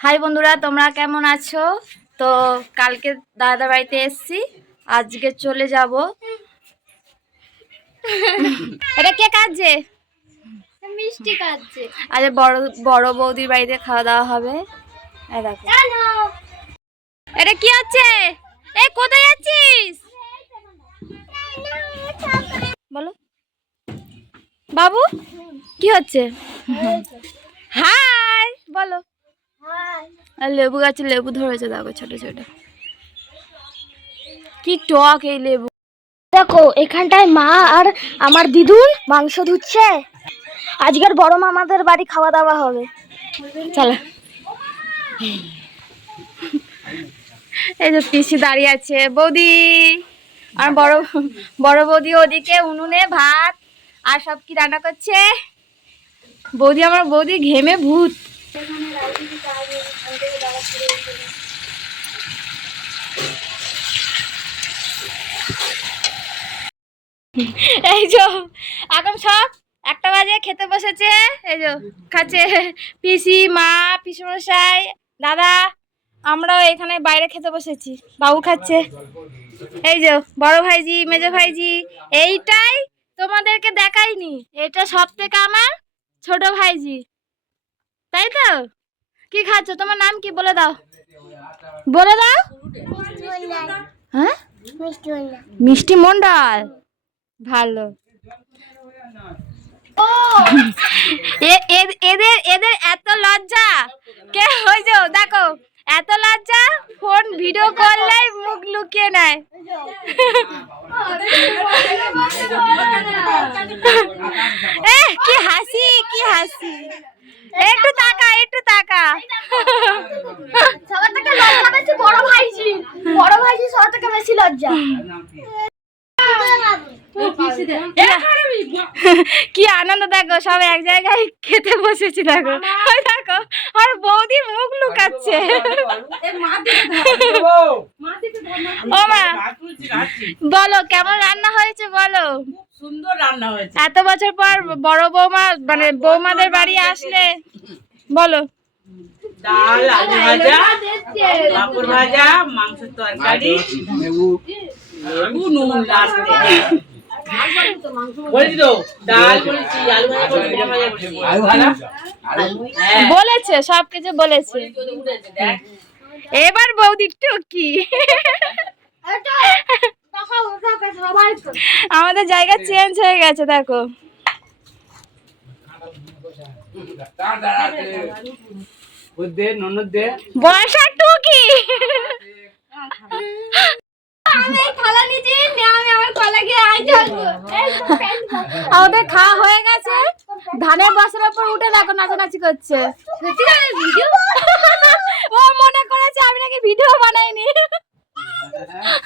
High বন্ধুরা তোমরা কেমন আছো? তো কালকে দাদা বাড়িতে এসছি আজকে চলে যাব। এটা কে কাজে? মিষ্টি কাটছে আজ বড় বড় বৌদির বাড়িতে খাওয়া দাওয়া হবে। এই দেখো। জানো এটা কি হচ্ছে? এই কোথায় যাচ্ছিস? বলো। বাবু কি হচ্ছে? হাই বলো। আর লেবু গাছে লেবু ধরেছে দেখো ছোট ছোট। কি টক এই লেবু। দেখো এখানটায় মা আর আমার দিদুন মাংস ধুচ্ছে। আজকের বড় মামাদের বাড়ি খাওয়া দাওয়া হবে। চলো। এই যে পিসি দাঁড়িয়ে আছে। বৌদি আর বড় বড় বৌদি ওদিকে উনুনে ভাত আর সব কি রান্না করছে? বৌদি আমার বৌদি ঘেমে ভূত। এই যে এখন সব একটা বাজে খেতে বসেছে। এই যে, খাচ্ছে পিসি, মা, পিসমশাই, দাদা, আমরাও এখানে বাইরে খেতে বসেছি, বাবু খাচ্ছে। এই যে, বড় ভাইজি, মেজো ভাইজি, এইটাই তোমাদেরকে দেখাইনি, এটা সব থেকে আমার ছোট ভাইজি। তাই তো? কি খাচ্ছ? তোমার নাম কি? বলে দাও। বলে দাও। হ্যাঁ? মিষ্টি মন্ডল। ভালো। এদের এদের এত লজ্জা। কে ওই যে, দেখো, এত লজ্জা, ফোন ভিডিও করলেই মুখ লুকিয়ে নেয়। কি হাসি কি হাসি। একটু তাকা একটু তাকা। সবার থেকে লজ্জা বেশি বড় ভাইজি। বড় ভাইজি সবার থেকে বেশি লজ্জা। কি আনন্দ দেখো সব এক জায়গায় খেতে বসেছি দেখো। ওই দেখো আর বৌদি মুখ লুকাচ্ছে। ও মা বলো কেমন রান্না হয়েছে বলো? সুন্দর রান্না হয়েছে। এত বছর পর বড় বৌমা মানে বৌমাদের বাড়ি আসলে? বলো। ডাল আলু ভাজা পাপড় ভাজা মাংসের তরকারি লেবু নুন লাস্টে বলেছি বলেছি বলেছি হ্যাঁ। বলেছে সব কিছু বলেছে। এবার বৌদির টুকি। আমাদের জায়গা চেঞ্জ হয়ে গেছে দেখো। টুকি আমাদের খাওয়া হয়ে গেছে। ধানের বছরের উপর উঠে দেখো নাচানাচি করছে। ও মনে করেছে আমি নাকি ভিডিও বানাইনি। আমরা এখনও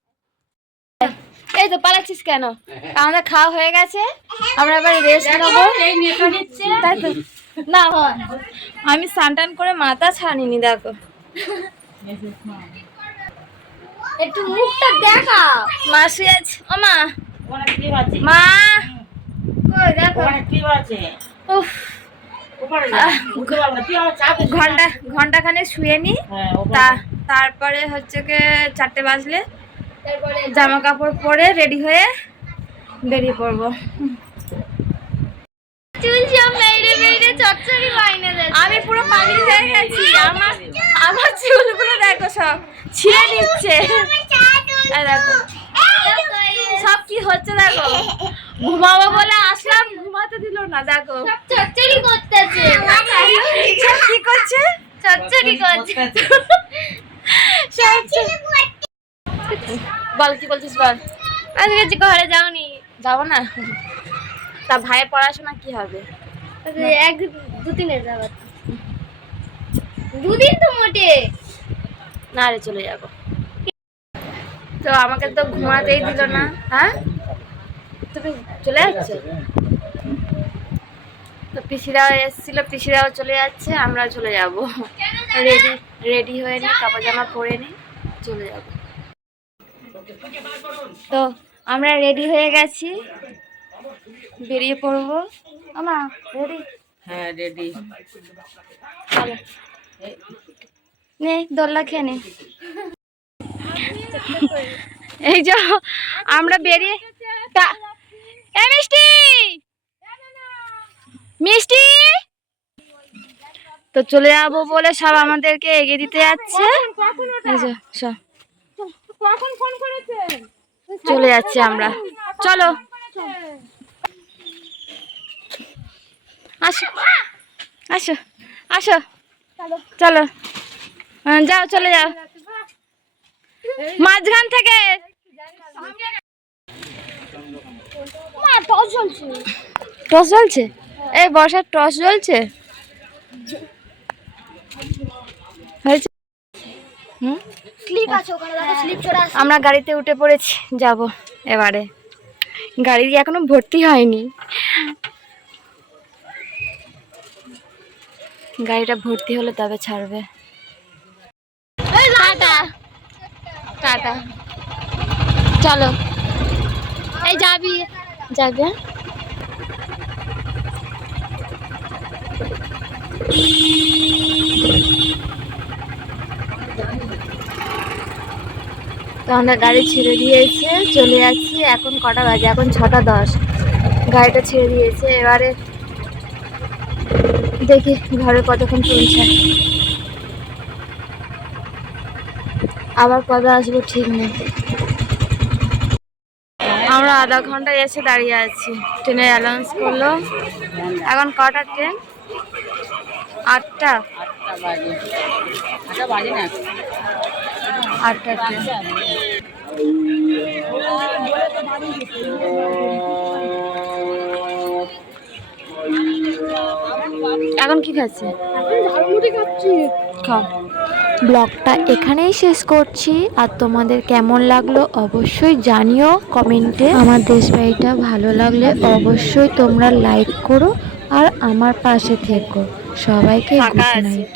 এই তো পালাচ্ছিস কেন? আমাদের খাওয়া হয়ে গেছে। আমরা এবার রেস্ট নেব। তাই তো না আমি স্নান টান করে মাথা ছাড়িনি দেখো। একটু মুখটা দেখা। মা শুয়ে আছে। ও মা। ওখানে ক্লিপ আছে? মা। দেখো। ওখানে ক্লিপ আছে? উফ। ঘণ্টা ঘণ্টা খানে শুয়ে নি। হ্যাঁ তা তারপরে হচ্ছে কি চারটে বাজলে জামা কাপড় পরে রেডি হয়ে বেরিয়ে পড়ব। আমি পুরো পাগলি হয়ে গেছি আমার আমার চুলগুলো দেখো সব ছিঁড়ে নিচ্ছে। দেখো। সব কি হচ্ছে দেখো? ঘুমাবো বলে আসলাম ঘুমাতে দিল না দেখো। চচ্চড়ি করতেছে। সব কি করছে? চচ্চড়ি করছে। সব বল কি বলছিস বল আজকে যে ঘরে যাওনি। যাব না। তা ভাইয়ের পড়াশোনা কি হবে? এক দু দিনের যাব। দুদিন তো মোটে। না রে চলে যাব। তো আমাকে তো ঘুমাতেই দিল না। হ্যাঁ? তুমি চলে যাচ্ছ? তো পিসিরাও এসেছিল পিসিরাও চলে যাচ্ছে আমরা চলে যাব। রেডি রেডি হয়ে নি কাপড় জামা পরে নি চলে যাব। তো আমরা রেডি হয়ে গেছি। বেরিয়ে পড়ব। আমা রেডি হ্যাঁ রেডি নে দোল্লা খেয়ে নে। এই যে আমরা বেরিয়ে তা- এ মিষ্টি! মিষ্টি! তো চলে যাব বলে সব আমাদেরকে এগিয়ে দিতে যাচ্ছে। এই যে সব চলে যাচ্ছে আমরা। চলো। আসো। আসো। আসো। চলো। যাও চলে যাও। মাঝখান থেকে। টস জ্বলছে। এই বর্ষার টস জ্বলছে? হয়েছে? হুম? আমরা গাড়িতে উঠে পড়েছি যাব এবারে। গাড়ি এখনও ভর্তি হয়নি। গাড়িটা ভর্তি হলে তবে ছাড়বে। টাটা। টাটা। চলো। এই যাবি। যাবে তো আমরা গাড়ি ছেড়ে দিয়েছে চলে যাচ্ছি। এখন কটা বাজে? এখন ছটা দশ। গাড়িটা ছেড়ে দিয়েছে এবারে দেখি ঘরে কতক্ষণ চলছে। আবার কবে আসব ঠিক নেই। আমরা আধা ঘণ্টা এসে দাঁড়িয়ে আছি। ট্রেনে অ্যালাউন্স করল। এখন কটা ট্রেন? আটটা। আটটা বাজে না? আটটা এখন কি খাচ্ছে? খাও। ব্লগটা এখানেই শেষ করছি। আর তোমাদের কেমন লাগল অবশ্যই জানিও কমেন্টে। আমার দেশ বাড়িটা ভালো লাগলে অবশ্যই তোমরা লাইক করো আর আমার পাশে থেকো। সবাইকে ফাঁকা গুড নাইট